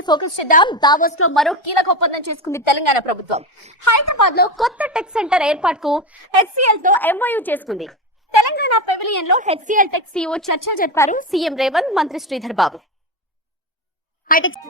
ని ఫోకస్ చేద్దాం. దావోస్ లో మరో కీలక ఒప్పందం చేసుకుంది తెలంగాణ ప్రభుత్వం. హైదరాబాద్ లో కొత్త టెక్ సెంటర్ ఏర్పాటుకు హెచ్సిఎల్ తో ఎంఓయూ చేసుకుంది. తెలంగాణ పెవిలియన్ లో హెచ్సిఎల్ టెక్ సిఇఓ చర్చలు జరిపారు సీఎం రేవంత్, మంత్రి శ్రీధర్ బాబు. హైటెక్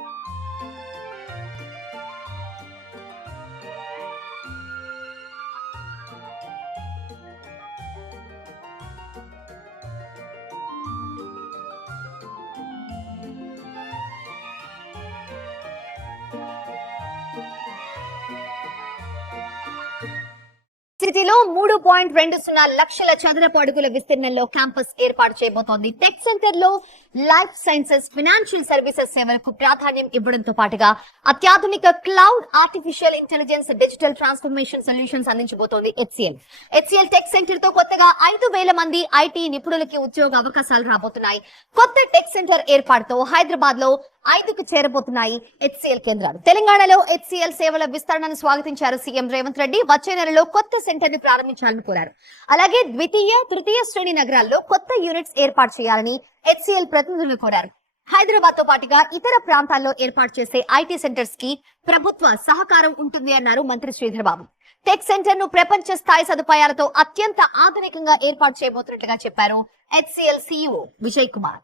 సిటీలో 3.20 లక్షల చదరపు అడుగుల విస్తీర్ణంలో క్యాంపస్ ఏర్పాటు చేయబోతోంది. టెక్ సెంటర్ లో లైఫ్ సైన్సెస్, ఫైనాన్షియల్ సర్వీసెస్ సేవలకు ప్రాధాన్యం ఇవ్వడంతో పాటుగా అత్యాధునిక cloud, artificial intelligence, digital transformation solutions అందించబోతోంది హెచ్సిఎల్. హెచ్సిఎల్ టెక్ సెంటర్ తో కొత్తగా 5,000 మంది ఐటీ నిపుణులకి ఉద్యోగ అవకాశాలు రాబోతున్నాయి. కొత్త టెక్ సెంటర్ ఏర్పాటుతో హైదరాబాద్ లో 5కు చేరబోతున్నాయి హెచ్సిఎల్ కేంద్రాలు. తెలంగాణలో హెచ్సిఎల్ సేవల విస్తరణను స్వాగతించారు సీఎం రేవంత్ రెడ్డి. వచ్చే నెలలో కొత్త సెంటర్ ని ప్రారంభించాలని కోరారు. అలాగే ద్వితీయ, తృతీయ శ్రేణి నగరాల్లో కొత్త యూనిట్స్ ఏర్పాటు చేయాలని హెచ్సిఎల్ ప్రతినిధులు కోరారు. హైదరాబాద్ తో పాటుగా ఇతర ప్రాంతాల్లో ఏర్పాటు చేసే ఐటీ సెంటర్స్ కి ప్రభుత్వ సహకారం ఉంటుంది అన్నారు మంత్రి శ్రీధర్ బాబు. టెక్ సెంటర్ ను ప్రపంచ స్థాయి సదుపాయాలతో అత్యంత ఆధునికంగా ఏర్పాటు చేయబోతున్నట్లుగా చెప్పారు హెచ్సిఎల్ సిఇఓ విజయ్ కుమార్.